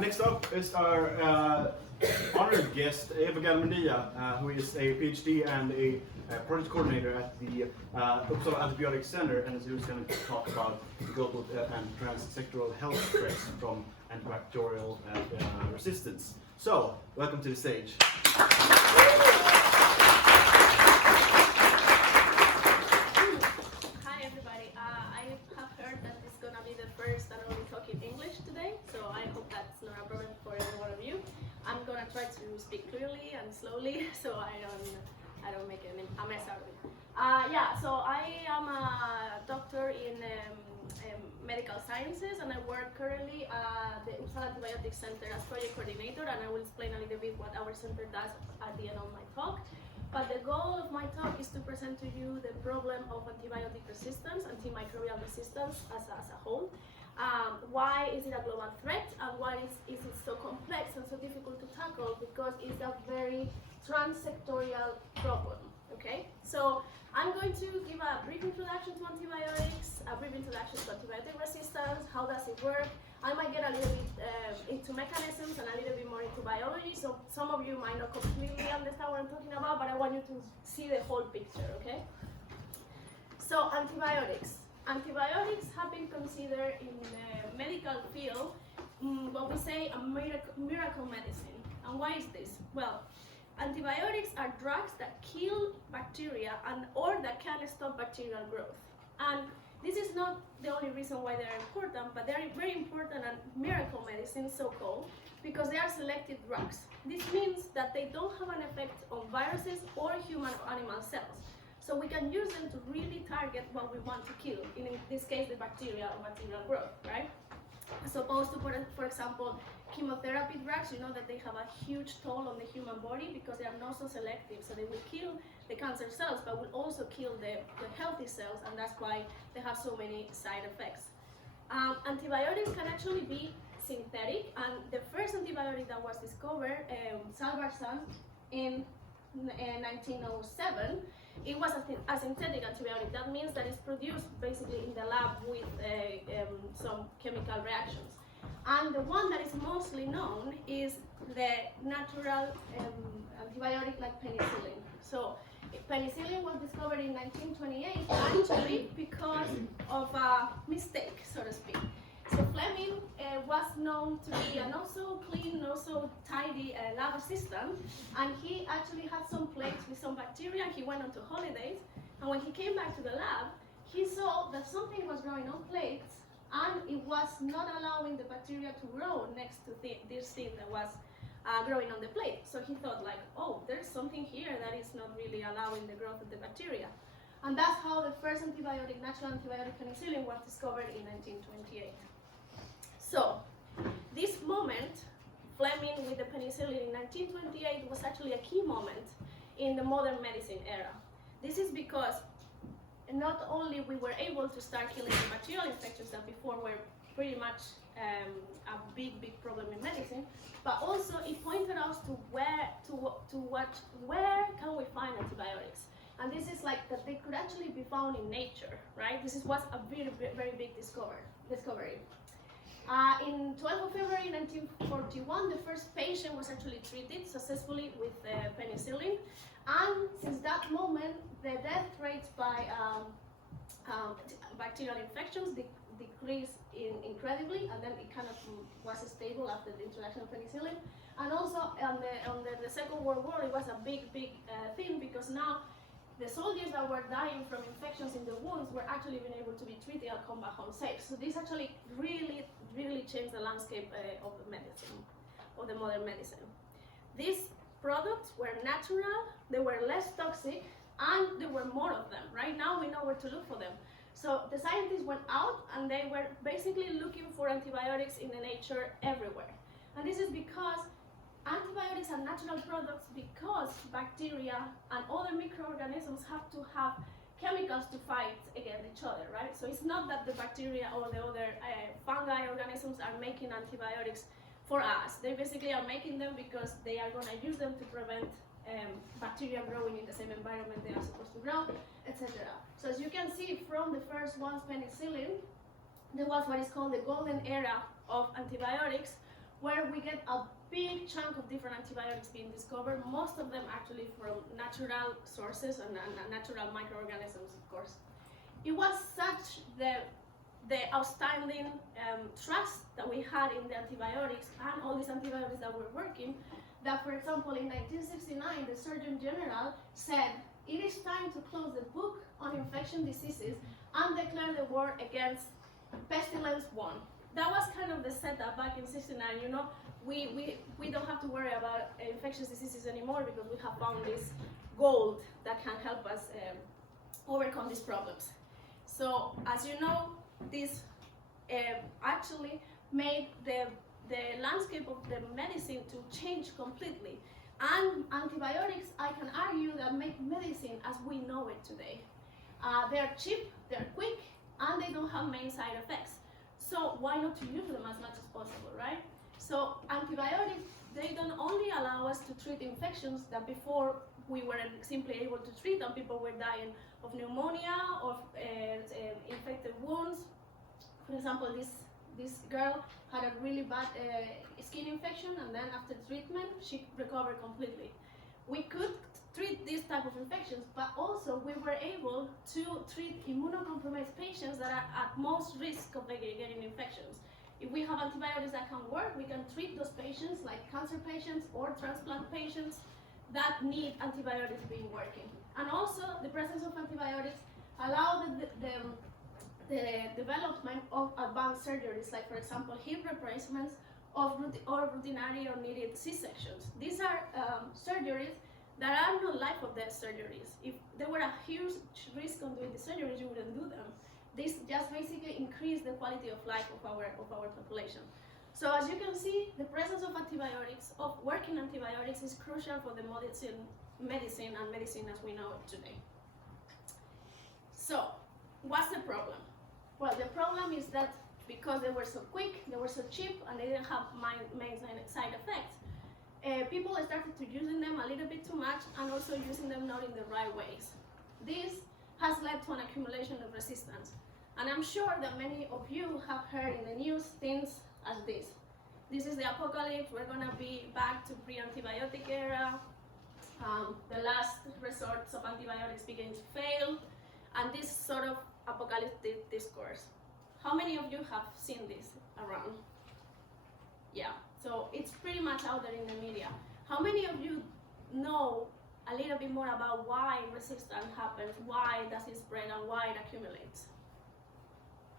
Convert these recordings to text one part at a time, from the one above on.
Next up is our honored guest, Eva Galmendia, who is a PhD and a project coordinator at the Uppsala Antibiotic Center, and who's going to talk about global and transsectoral health threats from antibacterial resistance. So, welcome to the stage. Hi everybody. I have heard that it's gonna be the first and only talk in English today, so I hope that's not a problem for every one of you. I'm gonna try to speak clearly and slowly, so I don't make a mess out of it. So I am a doctor in medical sciences, and I work currently at the Uppsala Antibiotic Center as project coordinator, and I will explain a little bit what our center does at the end of my talk. But the goal of my talk is to present to you the problem of antibiotic resistance, antimicrobial resistance as a whole. Why is it a global threat, and why is it so complex and so difficult to tackle? Because it's a very transsectorial problem. Okay, so I'm going to give a brief introduction to antibiotics, a brief introduction to antibiotic resistance, how does it work. I might get a little bit into mechanisms and a little bit more into biology, so some of you might not completely understand what I'm talking about, but I want you to see the whole picture, okay? So antibiotics. Antibiotics have been considered in the medical field what we say a miracle medicine. And why is this? Well, antibiotics are drugs that kill bacteria or that can stop bacterial growth. And this is not the only reason why they're important, but they're very important and miracle medicine, so-called, because they are selective drugs. This means that they don't have an effect on viruses or human or animal cells. So we can use them to really target what we want to kill, in this case the bacteria or bacterial growth, right? As opposed to, for example, chemotherapy drugs, you know that they have a huge toll on the human body because they are not so selective, so they will kill the cancer cells but will also kill the healthy cells, and that's why they have so many side effects. Antibiotics can actually be synthetic, and the first antibiotic that was discovered, salvarsan, in 1907, it was a synthetic antibiotic. That means that it's produced basically in the lab with some chemical reactions. And the one that is mostly known is the natural antibiotic like penicillin. So penicillin was discovered in 1928 actually because of a mistake, so to speak. So Fleming was known to be a not so clean, not so tidy lab assistant, and he actually had some plates with some bacteria. He went on to holidays, and when he came back to the lab, he saw that something was growing on plates, and it was not allowing the bacteria to grow next to this thing that was growing on the plate. So he thought like, oh, there's something here that is not really allowing the growth of the bacteria. And that's how the first antibiotic, natural antibiotic penicillin, was discovered in 1928. So this moment, Fleming with the penicillin in 1928 was actually a key moment in the modern medicine era. This is because not only we were able to start killing the bacterial infections that before were pretty much a big problem in medicine, but also it pointed us to where can we find antibiotics. And this is like that they could actually be found in nature, right? This was a very big discovery. In 12th of February 1941, the first patient was actually treated successfully with penicillin, and since that moment, the death rates by bacterial infections decreased incredibly, and then it kind of was stable after the introduction of penicillin. And also under the Second World War, it was a big thing, because now the soldiers that were dying from infections in the wounds were actually being able to be treated and come back home safe. So this actually really changed the landscape of the medicine, of the modern medicine. These products were natural, they were less toxic, and there were more of them. Right now we know where to look for them. So the scientists went out and they were basically looking for antibiotics in the nature everywhere. And this is because antibiotics are natural products, because bacteria and other microorganisms have to have chemicals to fight against each other, right? So it's not that the bacteria or the other fungi organisms are making antibiotics for us. They basically are making them because they are going to use them to prevent bacteria growing in the same environment they are supposed to grow, etc. So as you can see from the first ones, penicillin, there was what is called the golden era of antibiotics, where we get a big chunk of different antibiotics being discovered, most of them actually from natural sources and natural microorganisms, of course. It was such the outstanding trust that we had in the antibiotics and all these antibiotics that were working, that, for example, in 1969, the Surgeon General said, it is time to close the book on infection diseases and declare the war against pestilence 1. That was kind of the setup back in 69, you know, we don't have to worry about infectious diseases anymore because we have found this gold that can help us overcome these problems. So, as you know, this actually made the landscape of the medicine to change completely. And antibiotics, I can argue, that make medicine as we know it today. They're cheap, they're quick, and they don't have main side effects. So why not to use them as much as possible, right? So antibiotics, they don't only allow us to treat infections that before we were simply able to treat, and people were dying of pneumonia, of infected wounds. For example, this girl had a really bad skin infection, and then after treatment, she recovered completely. We could treat these type of infections, but also we were able to treat immunocompromised patients that are at most risk of getting infections. If we have antibiotics that can work, we can treat those patients, like cancer patients or transplant patients that need antibiotics being working. And also, the presence of antibiotics allow the development of advanced surgeries, like, for example, hip replacements or routinary or needed C-sections. These are surgeries that are not life or death surgeries. If there were a huge risk on doing the surgeries, you wouldn't do them. This just basically increase the quality of life of our population. So as you can see, the presence of antibiotics, of working antibiotics, is crucial for the medicine as we know it today. So, what's the problem? Well, the problem is that because they were so quick, they were so cheap, and they didn't have main side effects, people started to using them a little bit too much, and also using them not in the right ways. This has led to an accumulation of resistance. And I'm sure that many of you have heard in the news things as this. This is the apocalypse, we're gonna be back to pre-antibiotic era, the last resorts of antibiotics begin to fail, and this sort of apocalyptic discourse. How many of you have seen this around? Yeah, so it's pretty much out there in the media. How many of you know a little bit more about why resistance happens, why does it spread, and why it accumulates?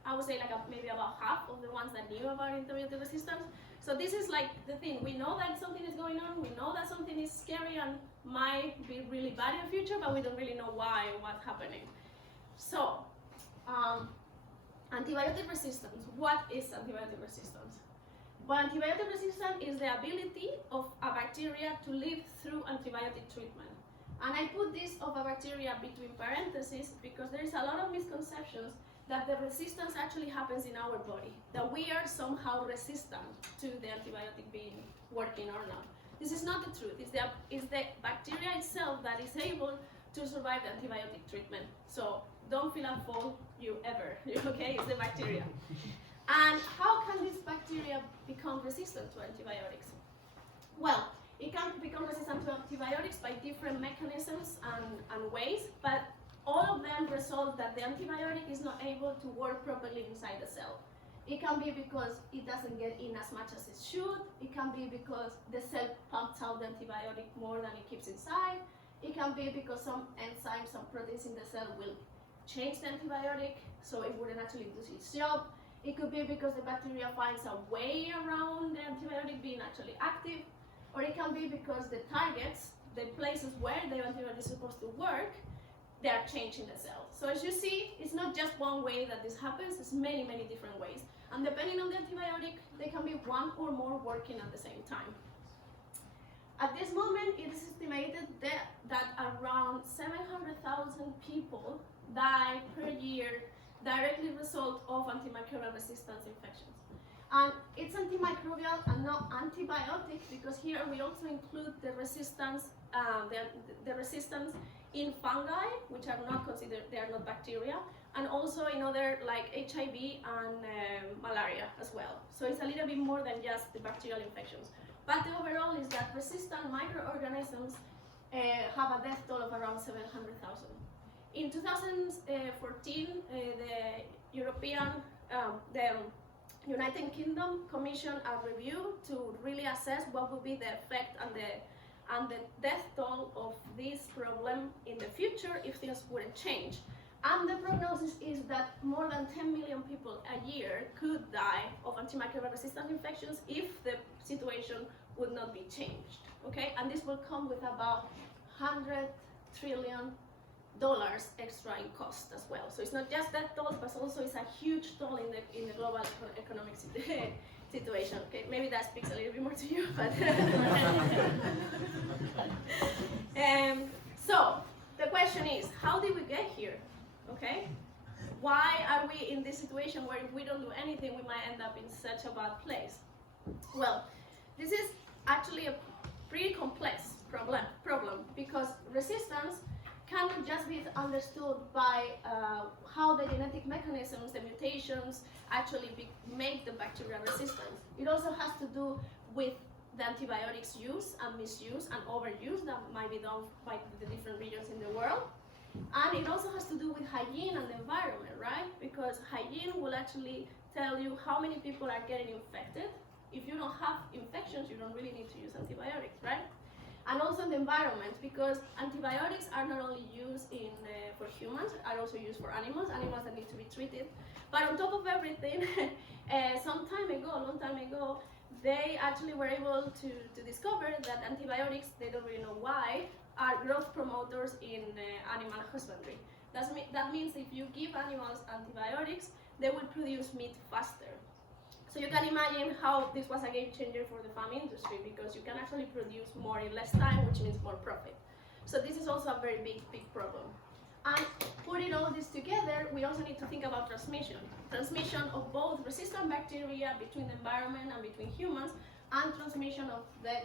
I would say like maybe about half of the ones that knew about antibiotic resistance. So this is like the thing, we know that something is going on, we know that something is scary and might be really bad in the future, but we don't really know why or what's happening. So, antibiotic resistance. What is antibiotic resistance? Well, antibiotic resistance is the ability of a bacteria to live through antibiotic treatment. And I put this of a bacteria between parentheses because there is a lot of misconceptions that the resistance actually happens in our body, that we are somehow resistant to the antibiotic being working or not. This is not the truth. It's the bacteria itself that is able to survive the antibiotic treatment. So don't feel at fault, ever, okay? It's the bacteria. And how can this bacteria become resistant to antibiotics? Well, it can become resistant to antibiotics by different mechanisms and ways, but all of them result that the antibiotic is not able to work properly inside the cell. It can be because it doesn't get in as much as it should. It can be because the cell pumps out the antibiotic more than it keeps inside. It can be because some enzymes, some proteins in the cell will change the antibiotic so it wouldn't actually do its job. It could be because the bacteria finds a way around the antibiotic being actually active. Or it can be because the targets, the places where the antibiotic is supposed to work, they are changing the cell. So as you see, it's not just one way that this happens, it's many, many different ways. And depending on the antibiotic, they can be one or more working at the same time. At this moment, it is estimated that around 700,000 people die per year directly result of antimicrobial resistance infections. And it's antimicrobial and not antibiotic because here we also include the resistance, the resistance in fungi, which are not considered, they are not bacteria, and also in other like HIV and malaria as well. So it's a little bit more than just the bacterial infections. But the overall is that resistant microorganisms have a death toll of around 700,000. In 2014, the United Kingdom commissioned a review to really assess what would be the effect and the death toll of this problem in the future if things wouldn't change. And the prognosis is that more than 10 million people a year could die of antimicrobial resistant infections if the situation would not be changed. Okay, and this will come with about $100 trillion extra in cost as well. So it's not just that toll, but also it's a huge toll in the global economic situation. Okay, maybe that speaks a little bit more to you, but so the question is, how did we get here? Okay, why are we in this situation where if we don't do anything, we might end up in such a bad place? Well, this is actually a pretty complex problem because resistance cannot just be understood by how the genetic mechanisms, the mutations, actually make the bacteria resistant. It also has to do with the antibiotics use and misuse and overuse that might be done by the different regions in the world. And it also has to do with hygiene and the environment, right? Because hygiene will actually tell you how many people are getting infected. If you don't have infections, you don't really need to use antibiotics, right? And also the environment, because antibiotics are not only used for humans, are also used for animals that need to be treated. But on top of everything, a long time ago, they actually were able to discover that antibiotics, they don't really know why, are growth promoters in animal husbandry. That means if you give animals antibiotics, they will produce meat faster. So you can imagine how this was a game changer for the farm industry, because you can actually produce more in less time, which means more profit. So this is also a very big problem. And putting all this together, we also need to think about transmission. Transmission of both resistant bacteria between the environment and between humans, and transmission of the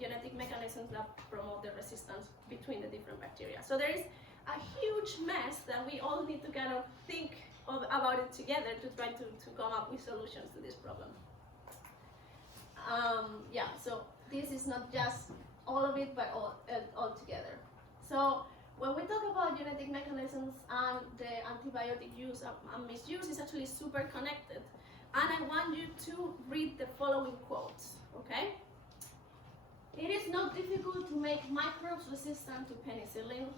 genetic mechanisms that promote the resistance between the different bacteria. So there is a huge mess that we all need to kind of think about it together to try to come up with solutions to this problem. Yeah, so this is not just all of it, but all together. So when we talk about genetic mechanisms and the antibiotic use and misuse, is actually super connected. And I want you to read the following quotes, okay? It is not difficult to make microbes resistant to penicillin.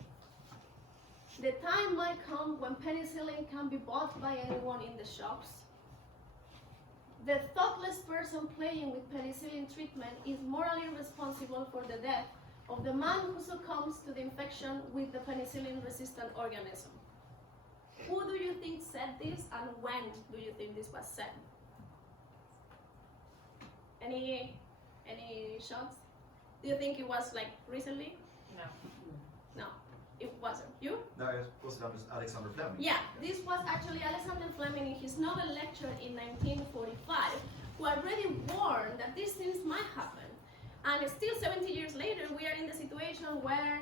The time might come when penicillin can be bought by anyone in the shops. The thoughtless person playing with penicillin treatment is morally responsible for the death of the man who succumbs to the infection with the penicillin-resistant organism. Who do you think said this, and when do you think this was said? Any shots? Do you think it was like recently? No. No, it wasn't. You? No, it was Alexander Fleming. Yeah, this was actually Alexander Fleming in his Nobel lecture in 1945, who already warned that these things might happen. And still 70 years later, we are in the situation where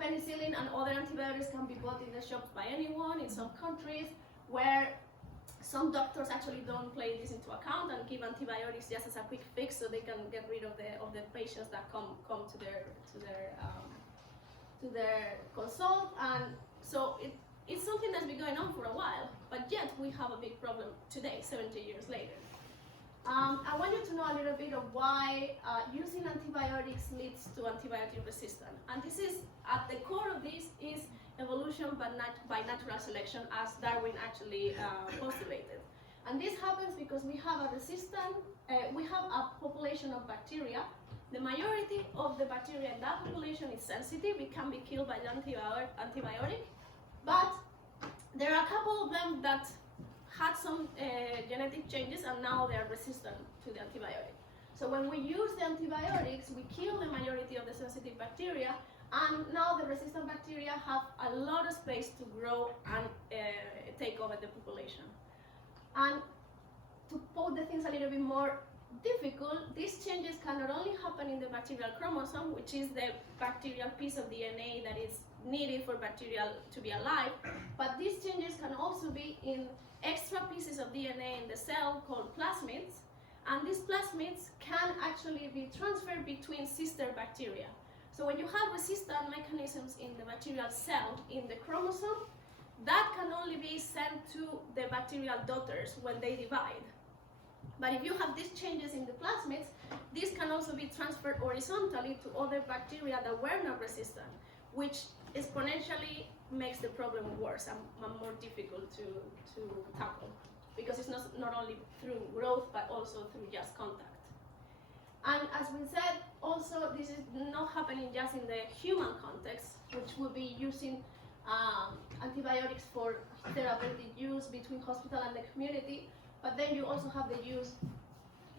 penicillin and other antibiotics can be bought in the shops by anyone in some countries, where some doctors actually don't play this into account and give antibiotics just as a quick fix so they can get rid of the patients that come to their consult. And so it's something that's been going on for a while, but yet we have a big problem today, 70 years later. I want you to know a little bit of why using antibiotics leads to antibiotic resistance. And this is, at the core of this is evolution but not by natural selection, as Darwin actually postulated. And this happens because we have a population of bacteria. The majority of the bacteria in that population is sensitive. It can be killed by the antibiotic, but there are a couple of them that had some genetic changes and now they are resistant to the antibiotic. So when we use the antibiotics, we kill the majority of the sensitive bacteria, and now the resistant bacteria have a lot of space to grow and take over the population. And to put the things a little bit more difficult, these changes can not only happen in the bacterial chromosome, which is the bacterial piece of DNA that is needed for bacteria to be alive, but these changes can also be in extra pieces of DNA in the cell called plasmids, and these plasmids can actually be transferred between sister bacteria. So when you have resistant mechanisms in the bacterial cell, in the chromosome, that can only be sent to the bacterial daughters when they divide. But if you have these changes in the plasmids, this can also be transferred horizontally to other bacteria that were not resistant, which exponentially makes the problem worse and more difficult to tackle, because it's not only through growth, but also through just contact. And as we said, also, this is not happening just in the human context, which would be using antibiotics for therapeutic use between hospital and the community, but then you also have the use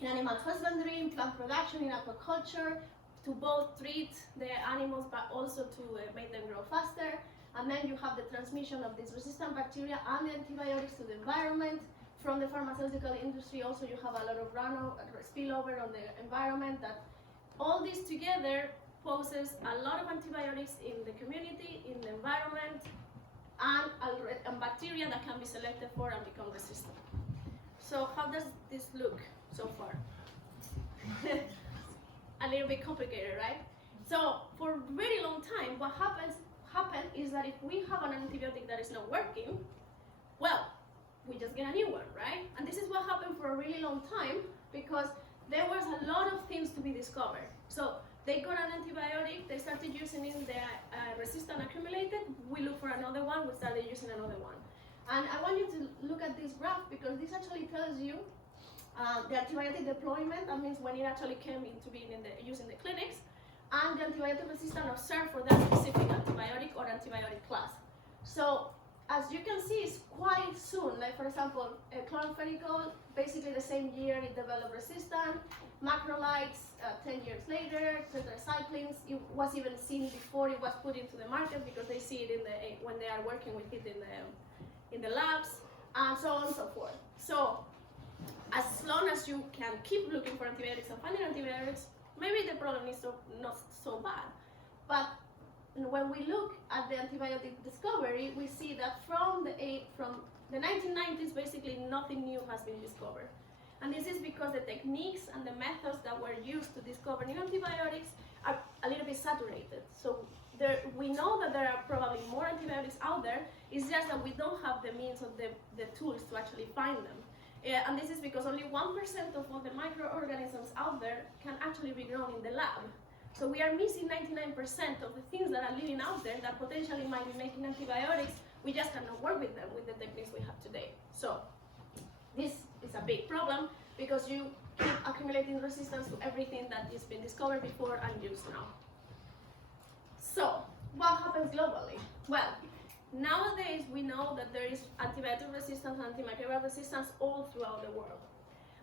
in animal husbandry, in plant production, in aquaculture, to both treat the animals but also to make them grow faster. And then you have the transmission of these resistant bacteria and the antibiotics to the environment. From the pharmaceutical industry also you have a lot of runoff, spillover on the environment. That all this together poses a lot of antibiotics in the community, in the environment, and bacteria that can be selected for and become resistant. So how does this look so far? A little bit complicated, right? So for a very long time, what happened is that if we have an antibiotic that is not working, well, we just get a new one, right? And this is what happened for a really long time, because there was a lot of things to be discovered. So they got an antibiotic, they started using it, the resistance accumulated, we look for another one, we started using another one. And I want you to look at this graph, because this actually tells you the antibiotic deployment, that means when it actually came into being used in the clinics, and the antibiotic resistance observed for that specific antibiotic or antibiotic class. So as you can see, it's quite soon. Like for example, chloramphenicol, basically the same year it developed resistance. Macrolides, 10 years later. Tetracyclines, it was even seen before it was put into the market, because they see it when they are working with it in the labs, and so on and so forth. So as long as you can keep looking for antibiotics and finding antibiotics, maybe the problem is not so bad. But when we look at the antibiotic discovery, we see that from the 1990s, basically nothing new has been discovered. And this is because the techniques and the methods that were used to discover new antibiotics are a little bit saturated. So we know that there are probably more antibiotics out there, it's just that we don't have the means of the tools to actually find them. And this is because only 1% of all the microorganisms out there can actually be grown in the lab. So we are missing 99% of the things that are living out there that potentially might be making antibiotics. We just cannot work with them with the techniques we have today. So this is a big problem, because you keep accumulating resistance to everything that has been discovered before and used now. So what happens globally? Well, nowadays we know that there is antibiotic resistance and antimicrobial resistance all throughout the world.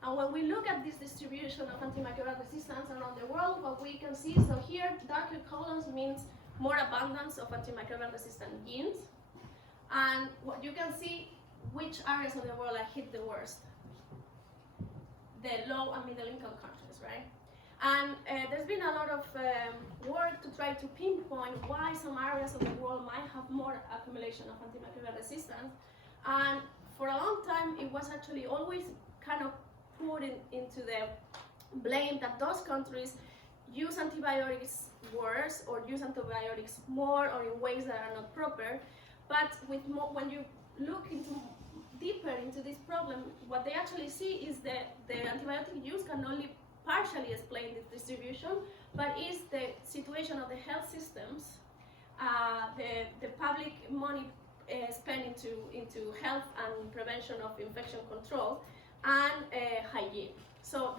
And when we look at this distribution of antimicrobial resistance around the world, what we can see, so here darker colors means more abundance of antimicrobial resistant genes. And what you can see which areas of the world are hit the worst. The low and middle income countries, right? And there's been a lot of work to try to pinpoint why some areas of the world might have more accumulation of antimicrobial resistance. And for a long time, it was actually always kind of put into the blame that those countries use antibiotics worse or use antibiotics more or in ways that are not proper. But when you look deeper into this problem, what they actually see is that the antibiotic use can only partially explain this distribution, but is the situation of the health systems, the public money spent into health and prevention of infection control, and hygiene. So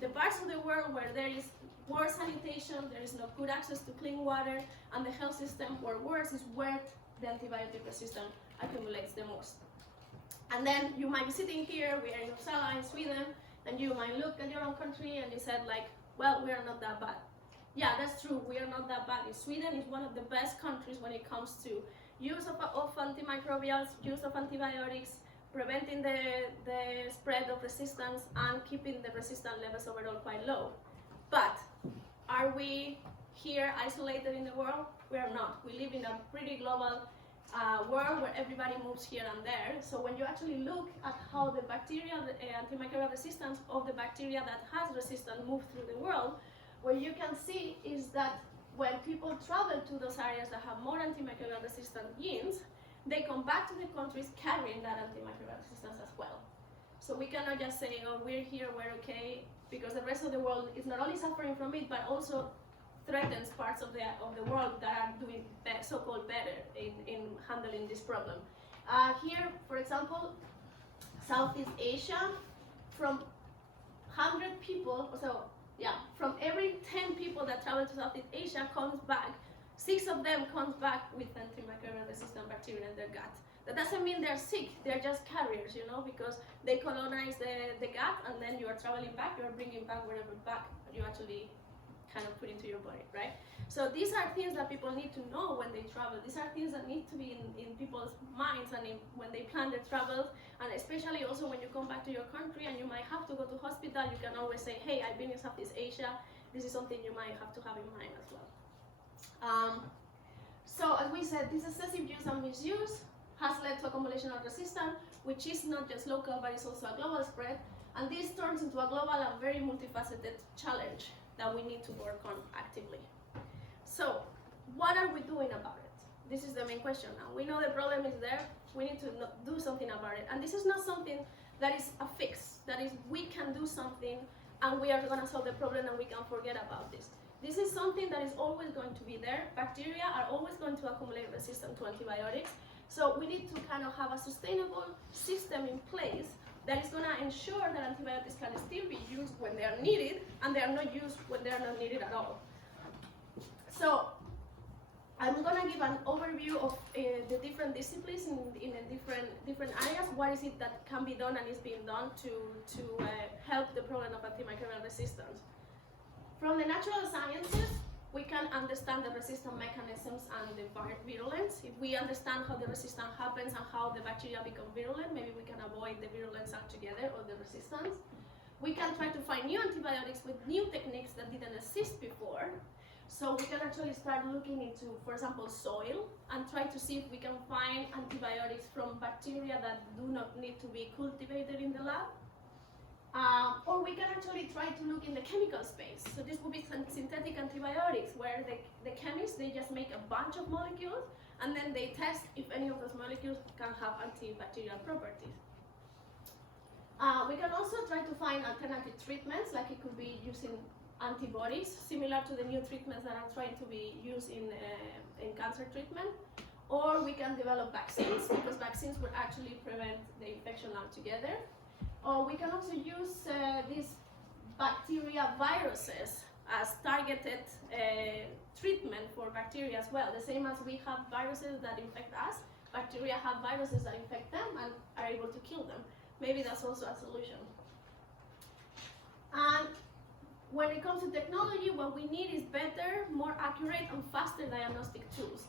the parts of the world where there is poor sanitation, there is no good access to clean water, and the health system were worse, is where the antibiotic resistance accumulates the most. And then you might be sitting here, we are in Uppsala in Sweden, and you might look at your own country and you said like, well, we are not that bad. Yeah, that's true, we are not that bad. Sweden is one of the best countries when it comes to use of antimicrobials, use of antibiotics, preventing the spread of resistance, and keeping the resistance levels overall quite low. But Are we here isolated in the world? We are not. We live in a pretty global world where everybody moves here and there. So when you actually look at how the bacteria, the antimicrobial resistance of the bacteria that has resistance move through the world, what you can see is that when people travel to those areas that have more antimicrobial resistant genes, they come back to the countries carrying that antimicrobial resistance as well. So we cannot just say, oh, we're here, we're okay, because the rest of the world is not only suffering from it, but also threatens parts of the world that are doing so-called better in handling this problem. Here, for example, Southeast Asia, from 100 people, from every 10 people that travel to Southeast Asia comes back, 6 of them comes back with antimicrobial resistant bacteria in their gut. That doesn't mean they're sick, they're just carriers, because they colonize the gut, and then you are traveling back, you are bringing back whatever back you actually kind of put into your body, right? So these are things that people need to know when they travel. These are things that need to be in people's minds and when they plan their travels, and especially also when you come back to your country and you might have to go to hospital, you can always say, hey, I've been in Southeast Asia. This is something you might have to have in mind as well. So as we said, this excessive use and misuse has led to accumulation of resistance, which is not just local, but it's also a global spread. And this turns into a global and very multifaceted challenge that we need to work on actively. So, what are we doing about it? This is the main question now. We know the problem is there, we need to do something about it. And this is not something that is a fix, that is we can do something and we are gonna solve the problem and we can forget about this. This is something that is always going to be there. Bacteria are always going to accumulate resistance to antibiotics. So we need to kind of have a sustainable system in place that is going to ensure that antibiotics can still be used when they are needed, and they are not used when they are not needed at all. So I'm going to give an overview of the different disciplines in different areas. What is it that can be done and is being done to help the problem of antimicrobial resistance? From the natural sciences, we can understand the resistant mechanisms and the virulence. If we understand how the resistance happens and how the bacteria become virulent, maybe we can avoid the virulence altogether or the resistance. We can try to find new antibiotics with new techniques that didn't exist before. So we can actually start looking into, for example, soil and try to see if we can find antibiotics from bacteria that do not need to be cultivated in the lab. Or we can actually try to look in the chemical space. So this would be synthetic antibiotics, where the chemists, they just make a bunch of molecules and then they test if any of those molecules can have antibacterial properties. We can also try to find alternative treatments, like it could be using antibodies, similar to the new treatments that are trying to be used in cancer treatment. Or we can develop vaccines, because vaccines would actually prevent the infection altogether. Or we can also use these bacteria viruses as targeted treatment for bacteria as well. The same as we have viruses that infect us, bacteria have viruses that infect them and are able to kill them. Maybe that's also a solution. And when it comes to technology, what we need is better, more accurate, and faster diagnostic tools.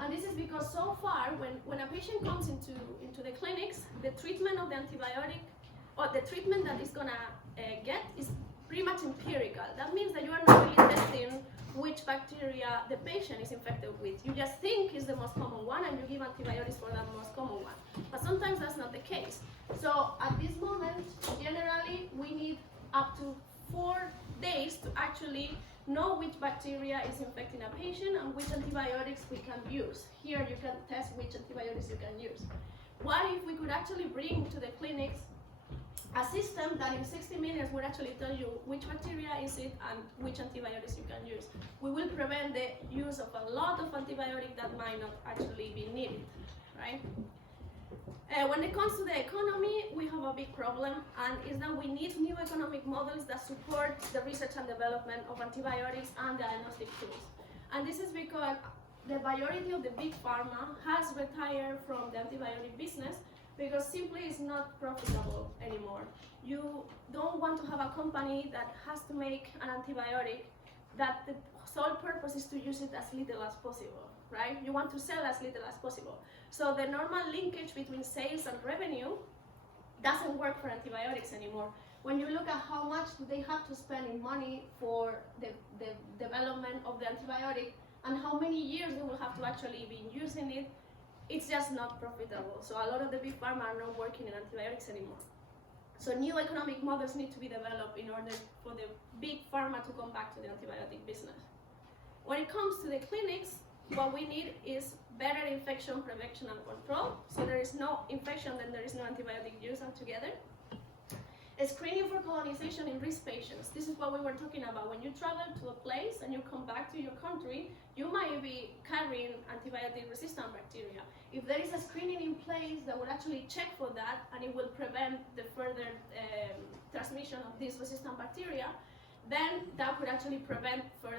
And this is because so far, when a patient comes into the clinics, the treatment of the antibiotic, or the treatment that is gonna get, is pretty much empirical. That means that you are not really testing which bacteria the patient is infected with. You just think is the most common one and you give antibiotics for that most common one. But sometimes that's not the case. So at this moment, generally, we need up to 4 days to actually know which bacteria is infecting a patient and which antibiotics we can use. Here you can test which antibiotics you can use. What if we could actually bring to the clinics a system that in 60 minutes would actually tell you which bacteria is it and which antibiotics you can use? We will prevent the use of a lot of antibiotics that might not actually be needed, right? When it comes to the economy, we have a big problem, and is that we need new economic models that support the research and development of antibiotics and diagnostic tools. And this is because the majority of the big pharma has retired from the antibiotic business because simply it's not profitable anymore. You don't want to have a company that has to make an antibiotic that the sole purpose is to use it as little as possible, right? You want to sell as little as possible. So the normal linkage between sales and revenue doesn't work for antibiotics anymore. when you look at how much do they have to spend in money for the development of the antibiotic and how many years they will have to actually be using it, it's just not profitable. So a lot of the big pharma are not working in antibiotics anymore. So new economic models need to be developed in order for the big pharma to come back to the antibiotic business. When it comes to the clinics, what we need is better infection prevention and control. So there is no infection, then there is no antibiotic use altogether. A screening for colonization in risk patients. This is what we were talking about. When you travel to a place and you come back to your country, you might be carrying antibiotic-resistant bacteria. If there is a screening in place that will actually check for that and it will prevent the further transmission of these resistant bacteria, then that could actually prevent for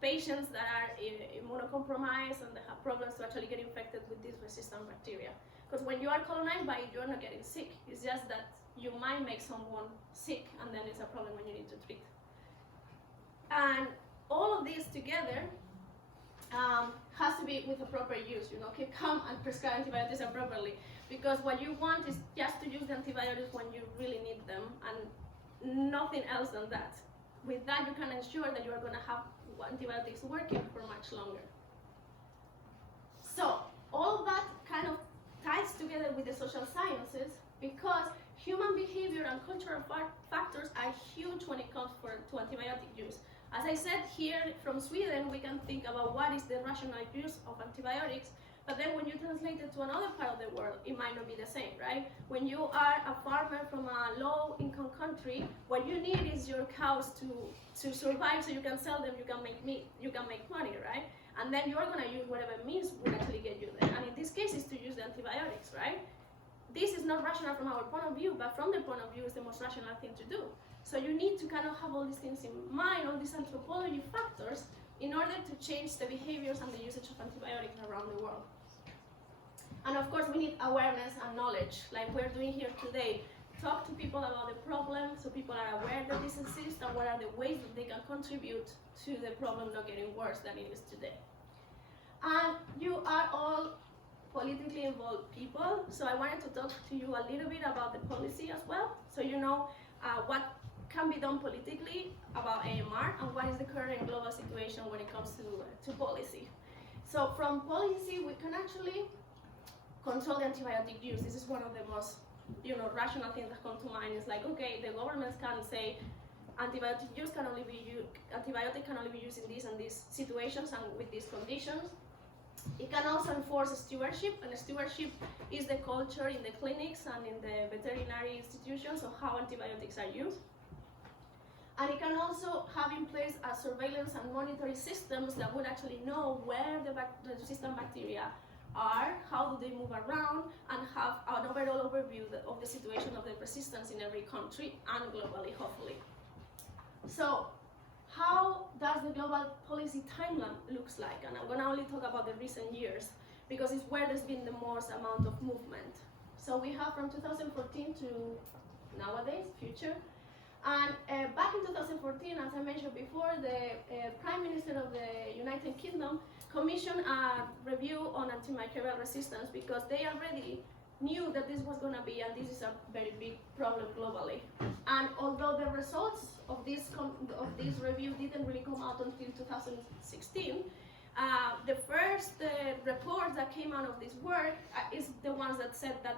patients that are immunocompromised and they have problems to actually get infected with these resistant bacteria. Because when you are colonized by it, you're not getting sick. It's just that you might make someone sick and then it's a problem when you need to treat. And all of this together has to be with a proper use, you know, come and prescribe antibiotics appropriately. Because what you want is just to use the antibiotics when you really need them and nothing else than that. With that, you can ensure that you are going to have antibiotics working for much longer. So all of that kind of ties together with the social sciences because human behavior and cultural factors are huge when it comes to antibiotic use. As I said, here from Sweden, we can think about what is the rational use of antibiotics, but then when you translate it to another part of the world, it might not be the same, right? When you are a farmer from a low-income country, what you need is your cows to survive so you can sell them, you can make meat, you can make money, right? And then you're going to use whatever means will actually get you there. And in this case, is to use the antibiotics, right? This is not rational from our point of view, but from their point of view, it's the most rational thing to do. So you need to kind of have all these things in mind, all these anthropology factors, in order to change the behaviors and the usage of antibiotics around the world. And of course, we need awareness and knowledge, like we're doing here today. Talk to people about the problem so people are aware that this exists and what are the ways that they can contribute to the problem not getting worse than it is today. And you are all politically involved people, so I wanted to talk to you a little bit about the policy as well, so you know what can be done politically about AMR and what is the current global situation when it comes to policy. So from policy, we can actually control the antibiotic use. This is one of the most, rational things that come to mind. It's like, okay, the governments can say antibiotic can only be used in these and these situations and with these conditions. It can also enforce stewardship, and stewardship is the culture in the clinics and in the veterinary institutions of how antibiotics are used. And it can also have in place a surveillance and monitoring systems that would actually know where the resistant bacteria are, how do they move around, and have an overall overview of the situation of the resistance in every country and globally, hopefully. So, how does the global policy timeline looks like? And I'm going to only talk about the recent years because it's where there's been the most amount of movement. So we have from 2014 to nowadays, future. And back in 2014, as I mentioned before, the Prime Minister of the United Kingdom commissioned a review on antimicrobial resistance because they already knew that this was going to be, and this is a very big problem globally. And although the results of this review didn't really come out until 2016, the first reports that came out of this work is the ones that said that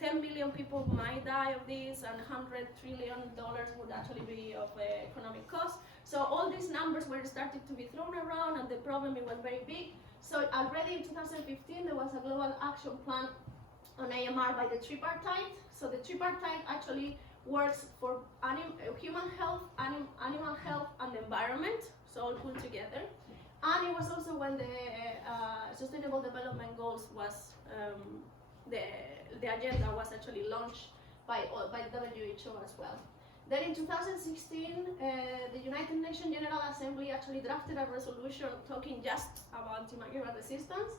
10 billion people might die of this and $100 trillion would actually be of economic cost. So all these numbers were starting to be thrown around and the problem was very big. So already in 2015 there was a global action plan on AMR by the tripartite. So the tripartite actually works for human health, animal health, and the environment, so all put together. And it was also when the Sustainable Development Goals was, the agenda was actually launched by WHO as well. Then in 2016, the United Nations General Assembly actually drafted a resolution talking just about antimicrobial resistance.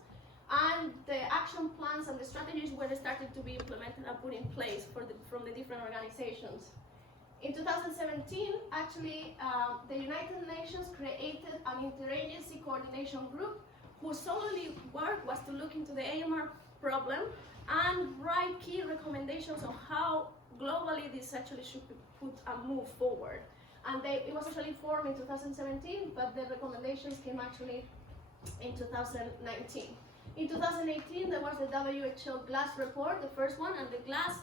And the action plans and the strategies were started to be implemented and put in place from the different organizations. In 2017, actually, the United Nations created an interagency coordination group whose solely work was to look into the AMR problem and write key recommendations on how globally this actually should be put a move forward. And it was actually formed in 2017, but the recommendations came actually in 2019. In 2018, there was the WHO GLASS report, the first one, and the GLASS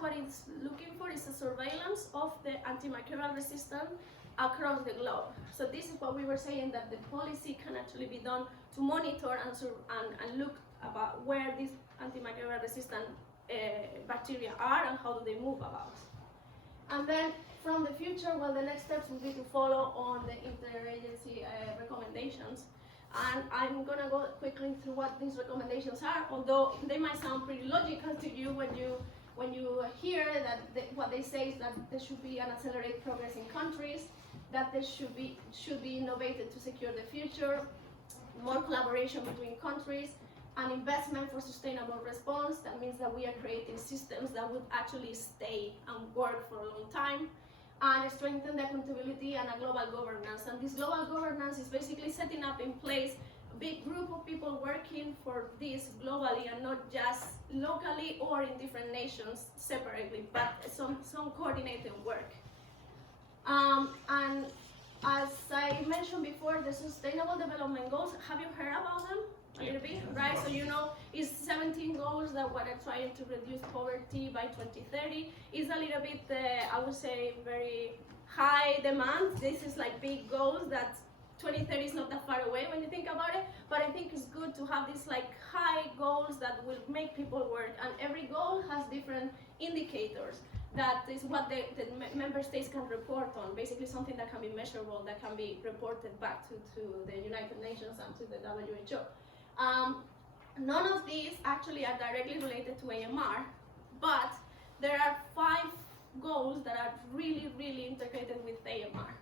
what it's looking for is a surveillance of the antimicrobial resistance across the globe. So this is what we were saying, that the policy can actually be done to monitor and look about where these antimicrobial resistant bacteria are and how do they move about. And then from the future, well, the next steps will be to follow on the interagency recommendations. And I'm gonna go quickly through what these recommendations are, although they might sound pretty logical to you when you hear that what they say is that there should be an accelerated progress in countries, that there should be innovated to secure the future, more collaboration between countries, and investment for sustainable response. That means that we are creating systems that would actually stay and work for a long time, and strengthen the accountability and a global governance. And this global governance is basically setting up in place a big group of people working for this globally and not just locally or in different nations separately, but some coordinated work. And as I mentioned before, the Sustainable Development Goals, have you heard about them? A little bit, right? So you know, it's 17 goals that are trying to reduce poverty by 2030. It's a little bit, I would say, very high demand. This is like big goals that 2030 is not that far away when you think about it. But I think it's good to have these like high goals that will make people work. And every goal has different indicators. That is what the member states can report on, basically something that can be measurable, that can be reported back to the United Nations and to the WHO. None of these actually are directly related to AMR, but there are 5 goals that are really, really integrated with AMR.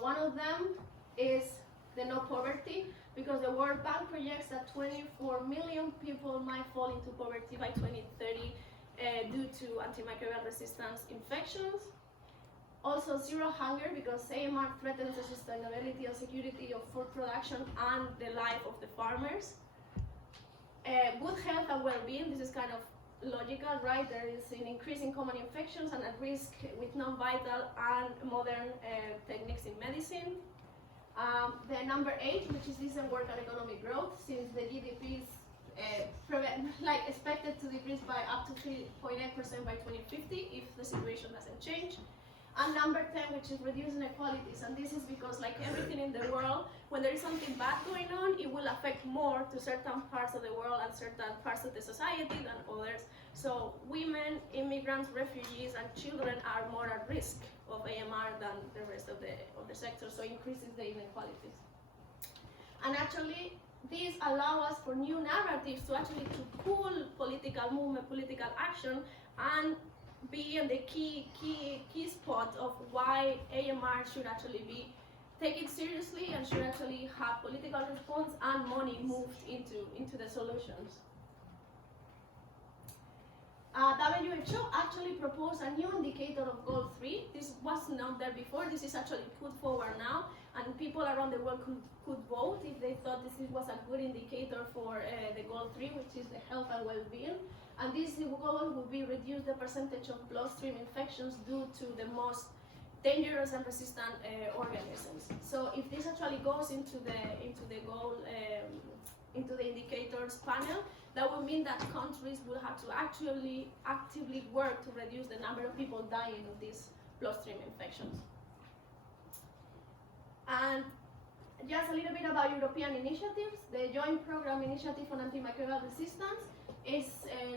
One of them is the no poverty, because the World Bank projects that 24 million people might fall into poverty by 2030 due to antimicrobial resistance infections. Also zero hunger, because AMR threatens the sustainability and security of food production and the life of the farmers. Good health and well-being, this is kind of logical, right? There is an increase in common infections and at risk with non-vital and modern techniques in medicine. The number 8, which is decent work and economic growth, since the GDP is expected to decrease by up to 3.8% by 2050 if the situation doesn't change. And number 10, which is reducing inequalities, and this is because, like everything in the world, when there is something bad going on, it will affect more to certain parts of the world and certain parts of the society than others. So women, immigrants, refugees, and children are more at risk of AMR than the rest of the sector, so increases the inequalities. And actually, these allow us for new narratives to pull political movement, political action, and be in the key spot of why AMR should actually be taken seriously and should actually have political response and money moved into the solutions. WHO actually proposed a new indicator of goal 3. This was not there before. This is actually put forward now, and people around the world could vote if they thought this was a good indicator for the goal 3, which is the health and well-being. And this goal will be reduce the percentage of bloodstream infections due to the most dangerous and resistant organisms. So if this actually goes into the goal, into the indicators panel, that would mean that countries will have to actually actively work to reduce the number of people dying of these bloodstream infections. And just a little bit about European initiatives. The Joint Program Initiative on Antimicrobial Resistance is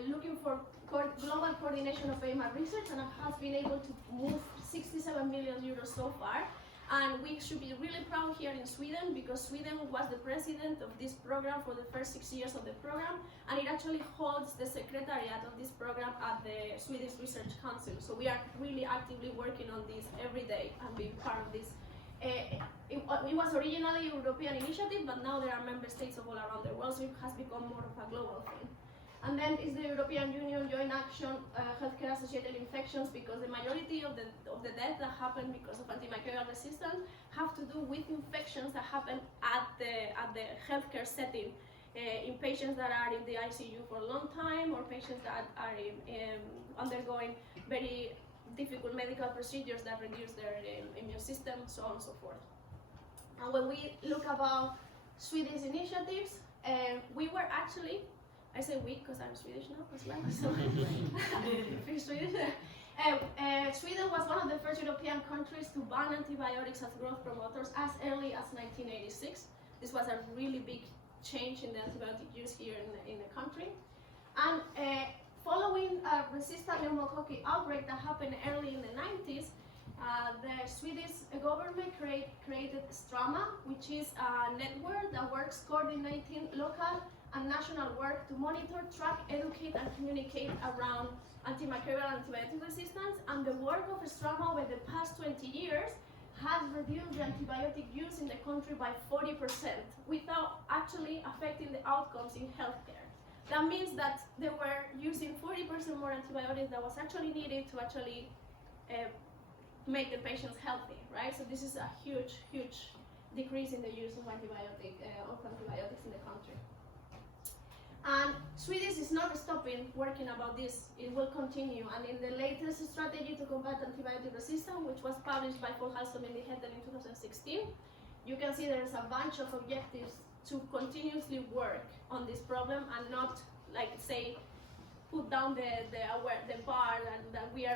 looking for global coordination of AMR research, and has been able to move 67 million euros so far. And we should be really proud here in Sweden, because Sweden was the president of this program for the first 6 years of the program, and it actually holds the secretariat of this program at the Swedish Research Council. So we are really actively working on this every day and being part of this. It was originally a European initiative, but now there are member states of all around the world, so it has become more of a global thing. And then is the European Union Joint Action Healthcare Associated Infections, because the majority of the deaths that happen because of antimicrobial resistance have to do with infections that happen at the healthcare setting, in patients that are in the ICU for a long time, or patients that are undergoing very difficult medical procedures that reduce their immune system, so on and so forth. And when we look about Swedish initiatives, we were actually, I say we because I'm Swedish now as well, so I'm Swedish. Sweden was one of the first European countries to ban antibiotics as growth promoters as early as 1986. This was a really big change in the antibiotic use here in the country. And following a resistant pneumococci outbreak that happened early in the 90s, the Swedish government created Strama, which is a network that works coordinating local and national work to monitor, track, educate, and communicate around antimicrobial antibiotic resistance. And the work of Strama over the past 20 years has reduced the antibiotic use in the country by 40% without actually affecting the outcomes in healthcare. That means that they were using 40% more antibiotics that was actually needed to actually make the patients healthy, right? So this is a huge, huge decrease in the use of antibiotics in the country. And Sweden is not stopping working about this. It will continue. And in the latest strategy to combat antibiotic resistance, which was published by Paul Halston in in 2016, you can see there's a bunch of objectives to continuously work on this problem and not, like, say, put down the bar and that we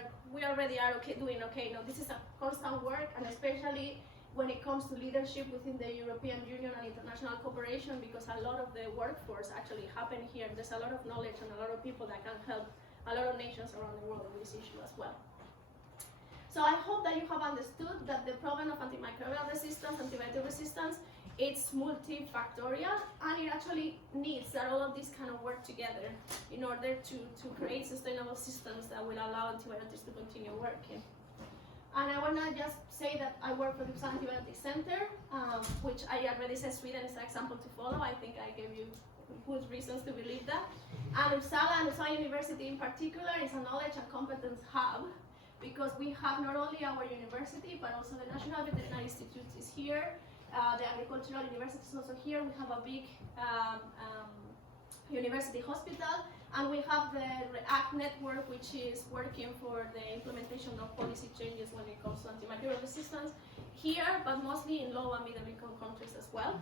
already are doing okay. No, this is a constant work, and especially when it comes to leadership within the European Union and international cooperation, because a lot of the workforce actually happen here. There's a lot of knowledge and a lot of people that can help a lot of nations around the world on this issue as well. So I hope that you have understood that the problem of antimicrobial resistance, antibiotic resistance, it's multifactorial, and it actually needs that all of these kind of work together in order to create sustainable systems that will allow antibiotics to continue working. And I want to just say that I work for the Uppsala Antibiotic Center, which I already said Sweden is an example to follow. I think I gave you good reasons to believe that. And Uppsala University in particular is a knowledge and competence hub, because we have not only our university, but also the National Veterinary Institute is here. The Agricultural University is also here. We have a big university hospital, and we have the REACT network, which is working for the implementation of policy changes when it comes to antimicrobial resistance here, but mostly in low and middle income countries as well.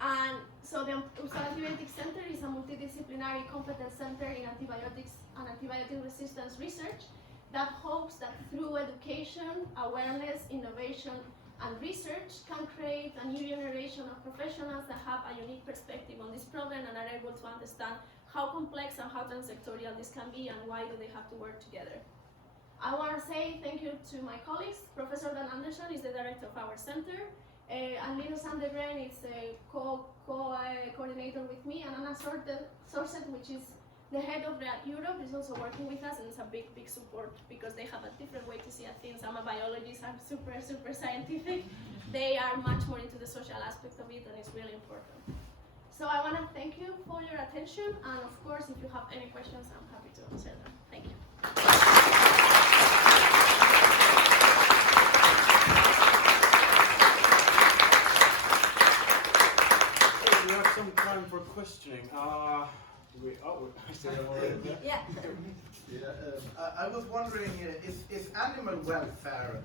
And so the Uppsala Antibiotic Center is a multidisciplinary competence center in antibiotics and antibiotic resistance research that hopes that through education, awareness, innovation, and research can create a new generation of professionals that have a unique perspective on this problem and are able to understand how complex and how transsectorial this can be and why do they have to work together. I want to say thank you to my colleagues. Professor Dan Andersson is the director of our center, and Linus Andergren is a coordinator with me, and Anna Sorset, which is the head of REACT Europe, is also working with us, and it's a big support because they have a different way to see things. I'm a biologist, I'm super scientific. They are much more into the social aspect of it, and it's really important. So I want to thank you for your attention, and of course, if you have any questions, I'm happy to answer them. Thank you. We have some time for questioning. Yeah. I was wondering, is animal welfare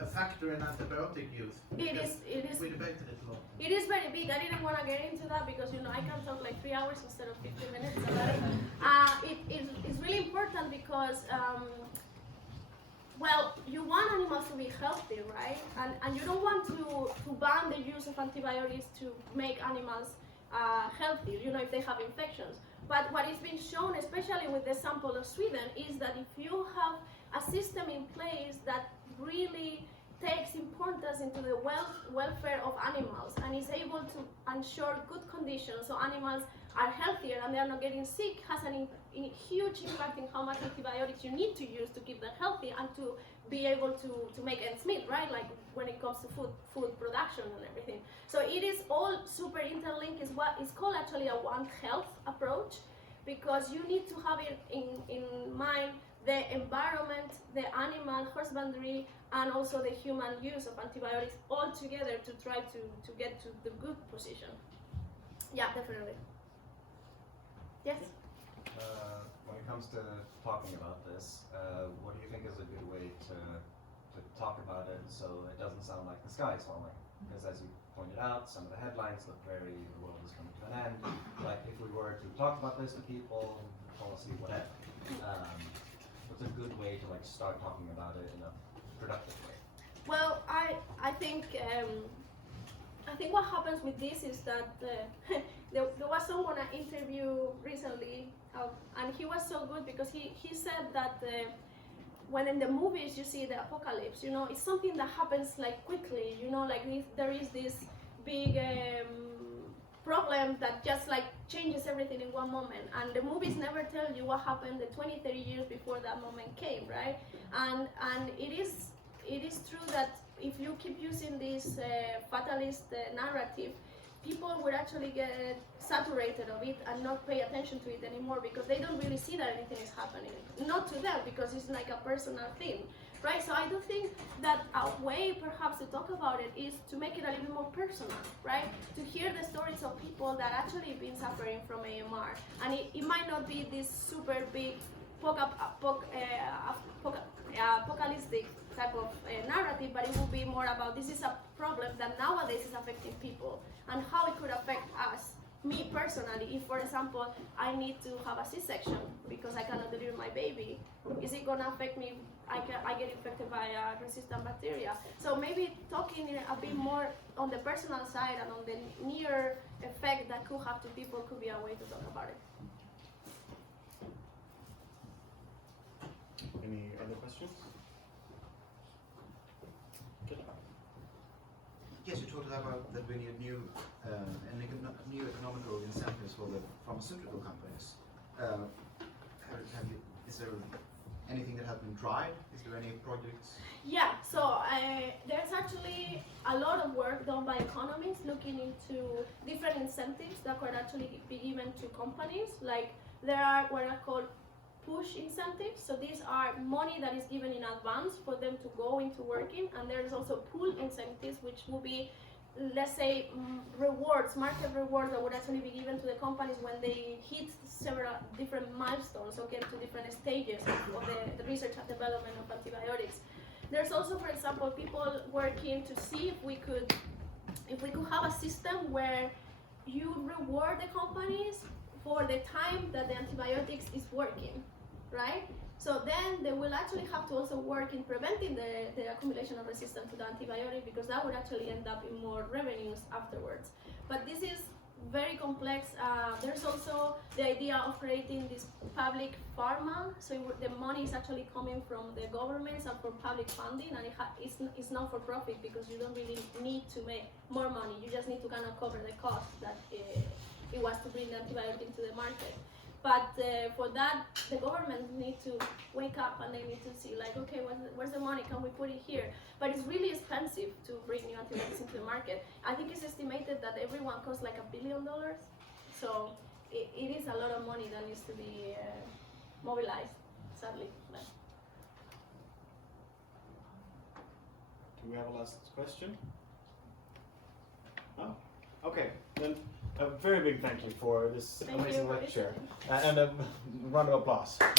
a factor in antibiotic use? It is. We debated it a lot. It is very big. I didn't want to get into that because I can talk like 3 hours instead of 15 minutes about it. It's really important because well, you want animals to be healthy, right? And you don't want to ban the use of antibiotics to make animals healthy, if they have infections. But what is being shown, especially with the sample of Sweden, is that if you have a system in place that really takes importance into the welfare of animals and is able to ensure good conditions so animals are healthier and they are not getting sick, has a huge impact in how much antibiotics you need to use to keep them healthy and to be able to make ends meet, right? Like when it comes to food production and everything. So it is all super interlinked. It's what is called actually a One Health approach, because you need to have it in mind the environment, the animal husbandry, and also the human use of antibiotics all together to try to get to the good position. Yeah, definitely. Yes? when it comes to talking about this, what do you think is a good way to talk about it so it doesn't sound like the sky is falling? Because as you pointed out, some of the headlines look very, the world is coming to an end. Like if we were to talk about this to people, policy, whatever, what's a good way to like start talking about it in a productive way? Well, I think what happens with this is that there was someone I interviewed recently, and he was so good because he said that when in the movies you see the apocalypse, you know, it's something that happens like quickly, you know, like there is this big problem that just like changes everything in one moment, and the movies never tell you what happened the 20-30 years before that moment came, right? And it is true that if you keep using this fatalist narrative, people will actually get saturated of it and not pay attention to it anymore because they don't really see that anything is happening. Not to them, because it's like a personal thing, right? So I do think that a way perhaps to talk about it is to make it a little bit more personal, right? To hear the stories of people that actually been suffering from AMR. And it might not be this super big apocalyptic type of narrative, but it will be more about this is a problem that nowadays is affecting people and how it could affect us. Me personally, if for example I need to have a C-section because I cannot deliver my baby, is it gonna affect me? I get infected by a resistant bacteria. So maybe talking a bit more on the personal side and on the near effect that could have to people could be a way to talk about it. Any other questions? Yes, you talked about that we need new economical incentives for the pharmaceutical companies. Is there anything that has been tried? Is there any projects? Yeah, so there's actually a lot of work done by economists looking into different incentives that could actually be given to companies. Like there are what are called push incentives. So these are money that is given in advance for them to go into working, and there's also pull incentives, which will be, let's say, rewards, market rewards that would actually be given to the companies when they hit several different milestones or get to different stages of the research and development of antibiotics. There's also, for example, people working to see if we could have a system where you reward the companies for the time that the antibiotics is working, right? So then they will actually have to also work in preventing the accumulation of resistance to the antibiotic, because that would actually end up in more revenues afterwards. But this is very complex. There's also the idea of creating this public pharma. So the money is actually coming from the governments and for public funding, and it's not for profit because you don't really need to make more money. You just need to kind of cover the cost that it was to bring the antibiotic into the market. But for that, the government need to wake up and they need to see, like, okay, where's the money? Can we put it here? But it's really expensive to bring new antibiotics into the market. I think it's estimated that every one costs like $1 billion. So it is a lot of money that needs to be mobilized, sadly. But. Do we have a last question? No? Okay, then a very big thank you for this amazing lecture. And a round of applause. And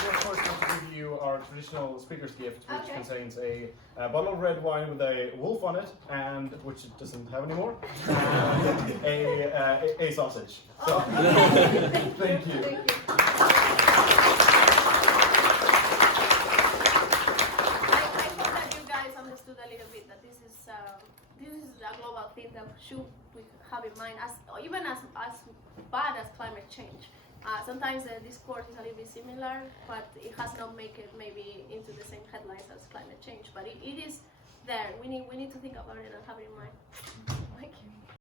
we of course want to give you our traditional speaker's gift, which contains a bottle of red wine with a wolf on it, and which it doesn't have anymore, and a sausage. So, thank you. Thank you. That should we have in mind, even as bad as climate change. Sometimes the discourse is a little bit similar, but it has not made it maybe into the same headlines as climate change. But it is there. We need to think about it and have it in mind.